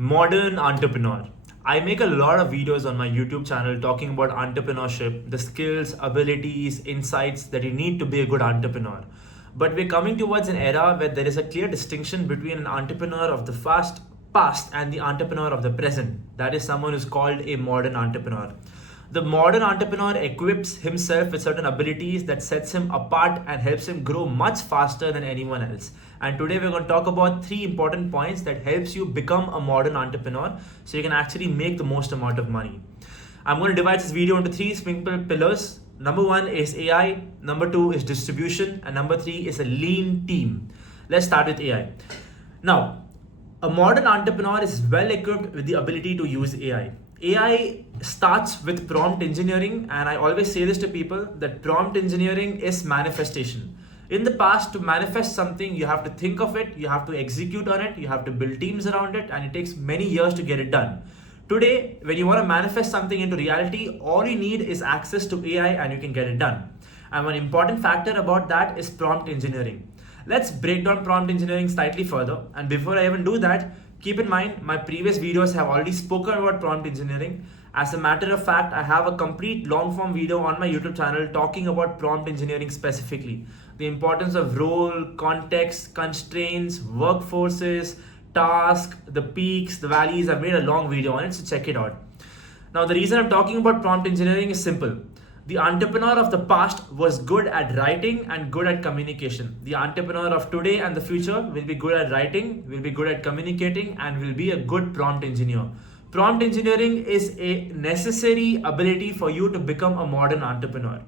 Modern entrepreneur. I make a lot of videos on my YouTube channel talking about entrepreneurship, the skills, abilities, insights that you need to be a good entrepreneur. But we're coming towards an era where there is a clear distinction between an entrepreneur of the past and the entrepreneur of the present. That is someone who's called a modern entrepreneur. The modern entrepreneur equips himself with certain abilities that sets him apart and helps him grow much faster than anyone else. And today we're going to talk about three important points that helps you become a modern entrepreneur so you can actually make the most amount of money. I'm going to divide this video into three simple pillars. Number one is AI, number two is distribution, and number three is a lean team. Let's start with AI. Now, a modern entrepreneur is well equipped with the ability to use AI. AI starts with prompt engineering, and I always say this to people that prompt engineering is manifestation. In the past, to manifest something, you have to think of it, you have to execute on it, you have to build teams around it, and it takes many years to get it done. Today, when you want to manifest something into reality, all you need is access to AI and you can get it done. And one important factor about that is prompt engineering. Let's break down prompt engineering slightly further. And before I even do that, keep in mind my previous videos have already spoken about prompt engineering. As a matter of fact, I have a complete long form video on my YouTube channel talking about prompt engineering specifically. The importance of role, context, constraints, workforces, task, the peaks, the valleys. I've made a long video on it, so check it out. Now, the reason I'm talking about prompt engineering is simple. The entrepreneur of the past was good at writing and good at communication. The entrepreneur of today and the future will be good at writing, will be good at communicating, and will be a good prompt engineer. Prompt engineering is a necessary ability for you to become a modern entrepreneur.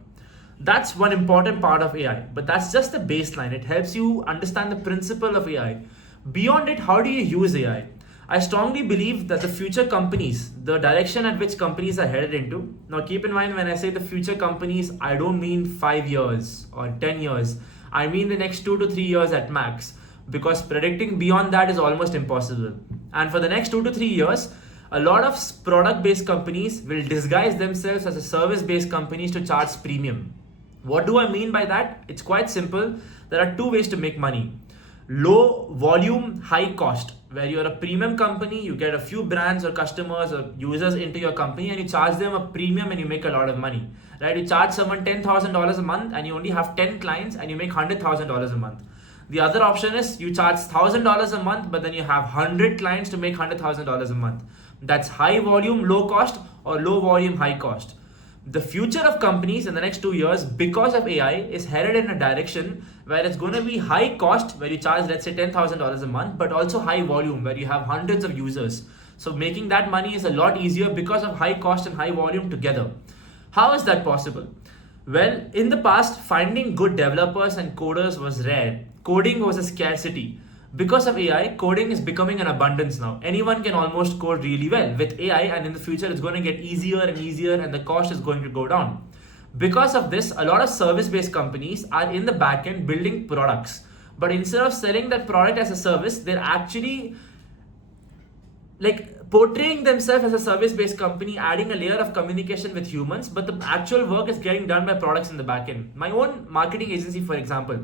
That's one important part of AI, but that's just the baseline. It helps you understand the principle of AI. Beyond it, how do you use AI? I strongly believe that the future companies, the direction at which companies are headed into. Now, keep in mind when I say the future companies, I don't mean 5 years or 10 years. I mean the next 2 to 3 years at max, because predicting beyond that is almost impossible. And for the next 2 to 3 years, a lot of product-based companies will disguise themselves as a service-based companies to charge premium. What do I mean by that? It's quite simple. There are two ways to make money. Low volume, high cost, where you're a premium company, you get a few brands or customers or users into your company and you charge them a premium and you make a lot of money, right? You charge someone $10,000 a month and you only have 10 clients and you make $100,000 a month. The other option is you charge $1,000 a month, but then you have 100 clients to make $100,000 a month. That's high volume, low cost, or low volume, high cost. The future of companies in the next 2 years, because of AI, is headed in a direction where it's going to be high cost, where you charge, let's say, $10,000 a month, but also high volume, where you have hundreds of users. So making that money is a lot easier because of high cost and high volume together. How is that possible? Well, in the past, finding good developers and coders was rare. Coding was a scarcity. Because of AI, coding is becoming an abundance now. Anyone can almost code really well with AI, and in the future it's going to get easier and easier and the cost is going to go down. Because of this, a lot of service-based companies are in the backend building products. But instead of selling that product as a service, they're actually portraying themselves as a service-based company, adding a layer of communication with humans, but the actual work is getting done by products in the backend. My own marketing agency, for example,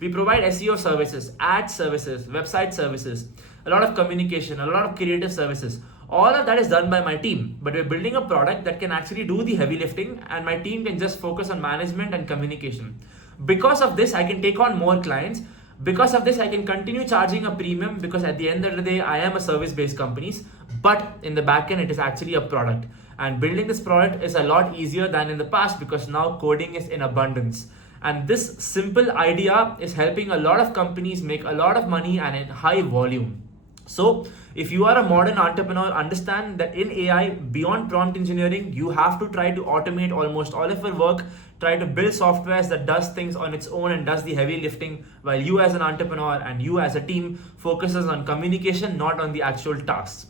we provide SEO services, ad services, website services, a lot of communication, a lot of creative services. All of that is done by my team, but we're building a product that can actually do the heavy lifting and my team can just focus on management and communication. Because of this, I can take on more clients. Because of this, I can continue charging a premium because at the end of the day, I am a service-based company, but in the backend, it is actually a product. And building this product is a lot easier than in the past because now coding is in abundance. And this simple idea is helping a lot of companies make a lot of money and in high volume. So if you are a modern entrepreneur, understand that in AI, beyond prompt engineering, you have to try to automate almost all of your work, try to build softwares that does things on its own and does the heavy lifting, while you as an entrepreneur and you as a team focuses on communication, not on the actual tasks.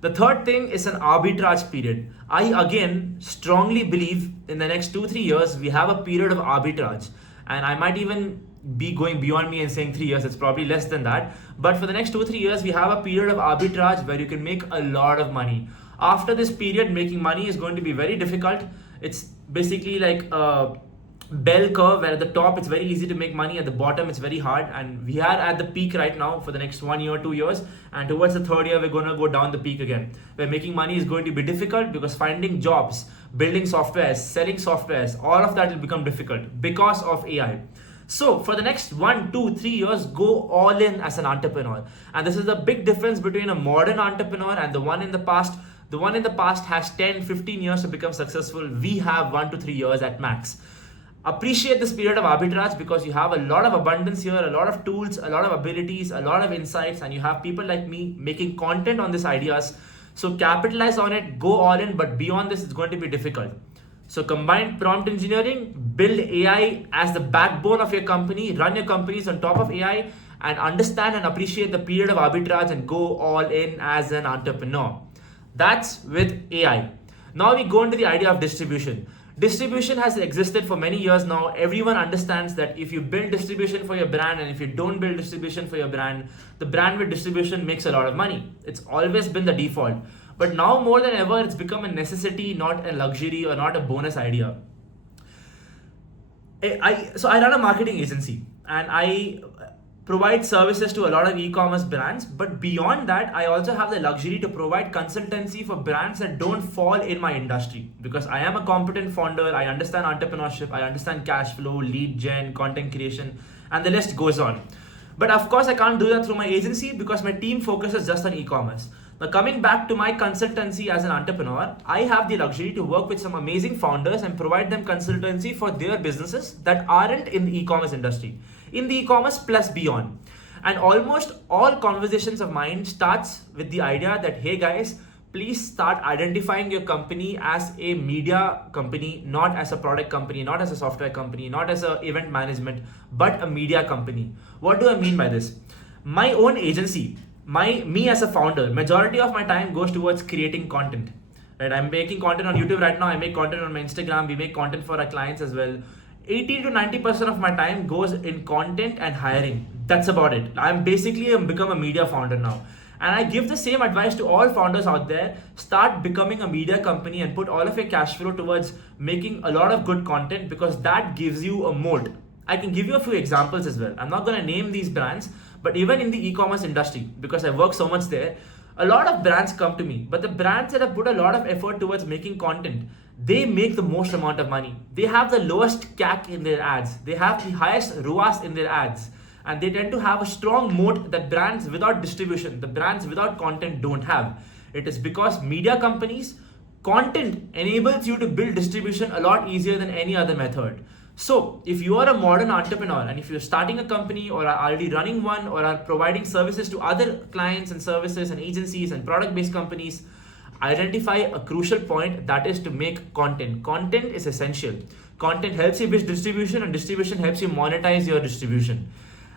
The third thing is an arbitrage period. I again strongly believe in the next 2-3 years, we have a period of arbitrage. And I might even be going beyond me and saying 3 years, it's probably less than that. But for the next 2-3 years, we have a period of arbitrage where you can make a lot of money. After this period, making money is going to be very difficult. It's basically like bell curve where at the top it's very easy to make money, at the bottom it's very hard, and we are at the peak right now for the next 1 year, 2 years, and towards the third year we're going to go down the peak again, where making money is going to be difficult because finding jobs, building softwares, selling softwares, all of that will become difficult because of AI. So for the next 1, 2, 3 years, go all in as an entrepreneur. And this is the big difference between a modern entrepreneur and the one in the past. The one in the past has 10, 15 years to become successful. We have 1 to 3 years at max. Appreciate this period of arbitrage because you have a lot of abundance here, a lot of tools, a lot of abilities, a lot of insights, and you have people like me making content on these ideas. So capitalize on it, go all in, but beyond this, it's going to be difficult. So combine prompt engineering, build AI as the backbone of your company, run your companies on top of AI, and understand and appreciate the period of arbitrage and go all in as an entrepreneur. That's with AI. Now we go into the idea of distribution. Distribution has existed for many years now. Everyone understands that if you build distribution for your brand and if you don't build distribution for your brand, the brand with distribution makes a lot of money. It's always been the default. But now more than ever, it's become a necessity, not a luxury or not a bonus idea. So I run a marketing agency and I provide services to a lot of e-commerce brands, but beyond that, I also have the luxury to provide consultancy for brands that don't fall in my industry because I am a competent founder, I understand entrepreneurship, I understand cash flow, lead gen, content creation, and the list goes on. But of course, I can't do that through my agency because my team focuses just on e-commerce. Now, coming back to my consultancy as an entrepreneur, I have the luxury to work with some amazing founders and provide them consultancy for their businesses that aren't in the e-commerce industry, in the e-commerce plus beyond. And almost all conversations of mine starts with the idea that, hey guys, please start identifying your company as a media company, not as a product company, not as a software company, not as an event management, but a media company. What do I mean by this? My own agency, me as a founder, majority of my time goes towards creating content. Right? I'm making content on YouTube right now. I make content on my Instagram. We make content for our clients as well. 80 to 90% of my time goes in content and hiring. That's about it. I'm basically become a media founder now. And I give the same advice to all founders out there. Start becoming a media company and put all of your cash flow towards making a lot of good content because that gives you a moat. I can give you a few examples as well. I'm not going to name these brands, but even in the e-commerce industry, because I work so much there, a lot of brands come to me. But the brands that have put a lot of effort towards making content, they make the most amount of money. They have the lowest CAC in their ads. They have the highest ROAS in their ads. And they tend to have a strong moat that brands without distribution, the brands without content don't have. It is because media companies, content enables you to build distribution a lot easier than any other method. So if you are a modern entrepreneur and if you're starting a company or are already running one or are providing services to other clients and services and agencies and product-based companies, identify a crucial point, that is to make content. Content is essential. Content helps you build distribution and distribution helps you monetize your distribution.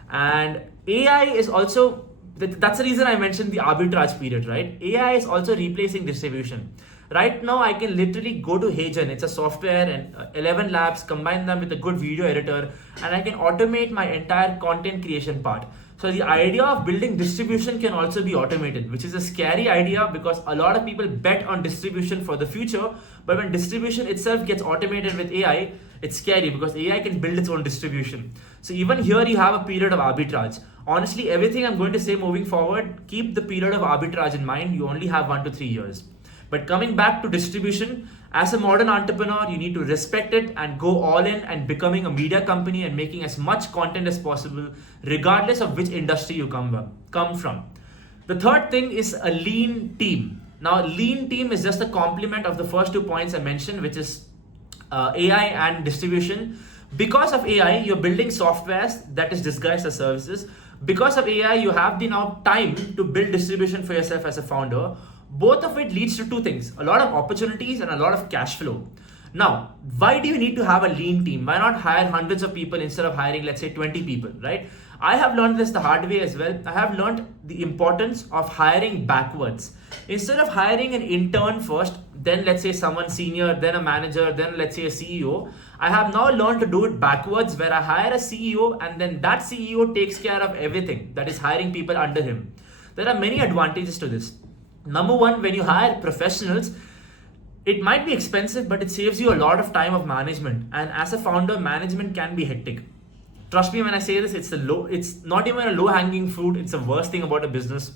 And AI is also, that's the reason I mentioned the arbitrage period, right? AI is also replacing distribution. Right now, I can literally go to HeyGen, it's a software and 11 labs, combine them with a good video editor, and I can automate my entire content creation part. So the idea of building distribution can also be automated, which is a scary idea because a lot of people bet on distribution for the future, but when distribution itself gets automated with AI, it's scary because AI can build its own distribution. So even here you have a period of arbitrage. Honestly, everything I'm going to say moving forward, keep the period of arbitrage in mind. You only have 1 to 3 years. But coming back to distribution, as a modern entrepreneur, you need to respect it and go all in and becoming a media company and making as much content as possible, regardless of which industry you come from. The third thing is a lean team. Now, lean team is just a complement of the first 2 points I mentioned, which is AI and distribution. Because of AI, you're building softwares that is disguised as services. Because of AI, you have the now time to build distribution for yourself as a founder. Both of it leads to 2 things, a lot of opportunities and a lot of cash flow. Now, why do you need to have a lean team? Why not hire hundreds of people instead of hiring, let's say, 20 people, right? I have learned this the hard way as well. I have learned the importance of hiring backwards. Instead of hiring an intern first, then let's say someone senior, then a manager, then let's say a CEO, I have now learned to do it backwards where I hire a CEO and then that CEO takes care of everything, that is hiring people under him. There are many advantages to this. Number one, when you hire professionals, It might be expensive, but it saves you a lot of time of management. And as a founder, management can be hectic. Trust me when I say this, it's not even a low-hanging fruit, it's the worst thing about a business,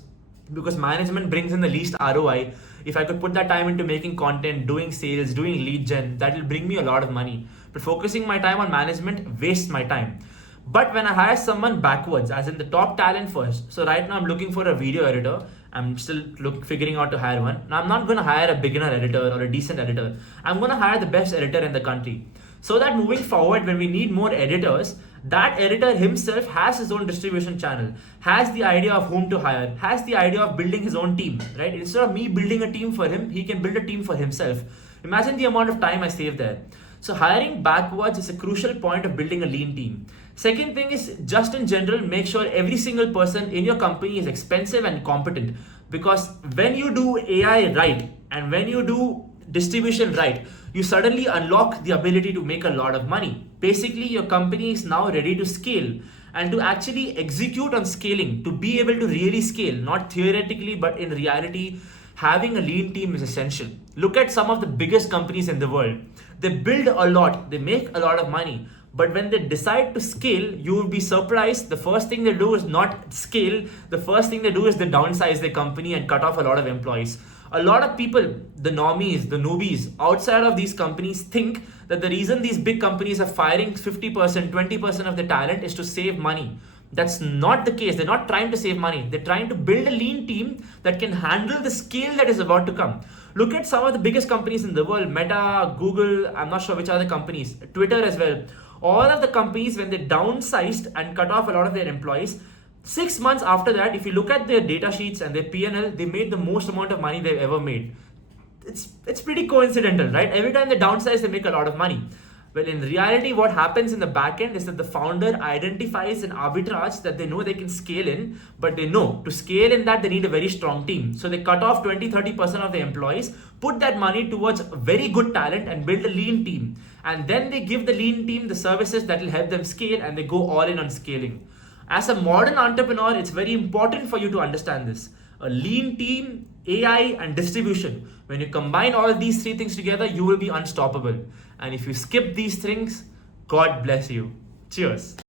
because management brings in the least ROI. If I could put that time into making content, doing sales, doing lead gen, that will bring me a lot of money. But focusing my time on management wastes my time. But when I hire someone backwards, as in the top talent first, so right now I'm looking for a video editor. I'm still figuring out to hire one. Now I'm not going to hire a beginner editor or a decent editor. I'm going to hire the best editor in the country. So that moving forward, when we need more editors, that editor himself has his own distribution channel, has the idea of whom to hire, has the idea of building his own team, right? Instead of me building a team for him, he can build a team for himself. Imagine the amount of time I save there. So hiring backwards is a crucial point of building a lean team. Second thing is, just in general, make sure every single person in your company is expensive and competent. Because when you do AI right and when you do distribution right, you suddenly unlock the ability to make a lot of money. Basically, your company is now ready to scale, and to actually execute on scaling, to be able to really scale, not theoretically, but in reality, having a lean team is essential. Look at some of the biggest companies in the world. They build a lot, they make a lot of money, but when they decide to scale, you will be surprised. The first thing they do is not scale. The first thing they do is they downsize their company and cut off a lot of employees. A lot of people, the normies, the newbies outside of these companies, think that the reason these big companies are firing 50%, 20% of the talent is to save money. That's not the case. They're not trying to save money. They're trying to build a lean team that can handle the scale that is about to come. Look at some of the biggest companies in the world: Meta, Google, I'm not sure which other companies, Twitter as well. All of the companies, when they downsized and cut off a lot of their employees, 6 months after that, if you look at their data sheets and their P&L, they made the most amount of money they've ever made. It's pretty coincidental, right? Every time they downsize, they make a lot of money. Well, in reality, what happens in the back end is that the founder identifies an arbitrage that they know they can scale in, but they know to scale in that they need a very strong team. So they cut off 20-30% of the employees, put that money towards very good talent and build a lean team. And then they give the lean team the services that will help them scale, and they go all in on scaling. As a modern entrepreneur, it's very important for you to understand this. A lean team, AI, and distribution. When you combine all of these three things together, you will be unstoppable. And if you skip these things, God bless you. Cheers.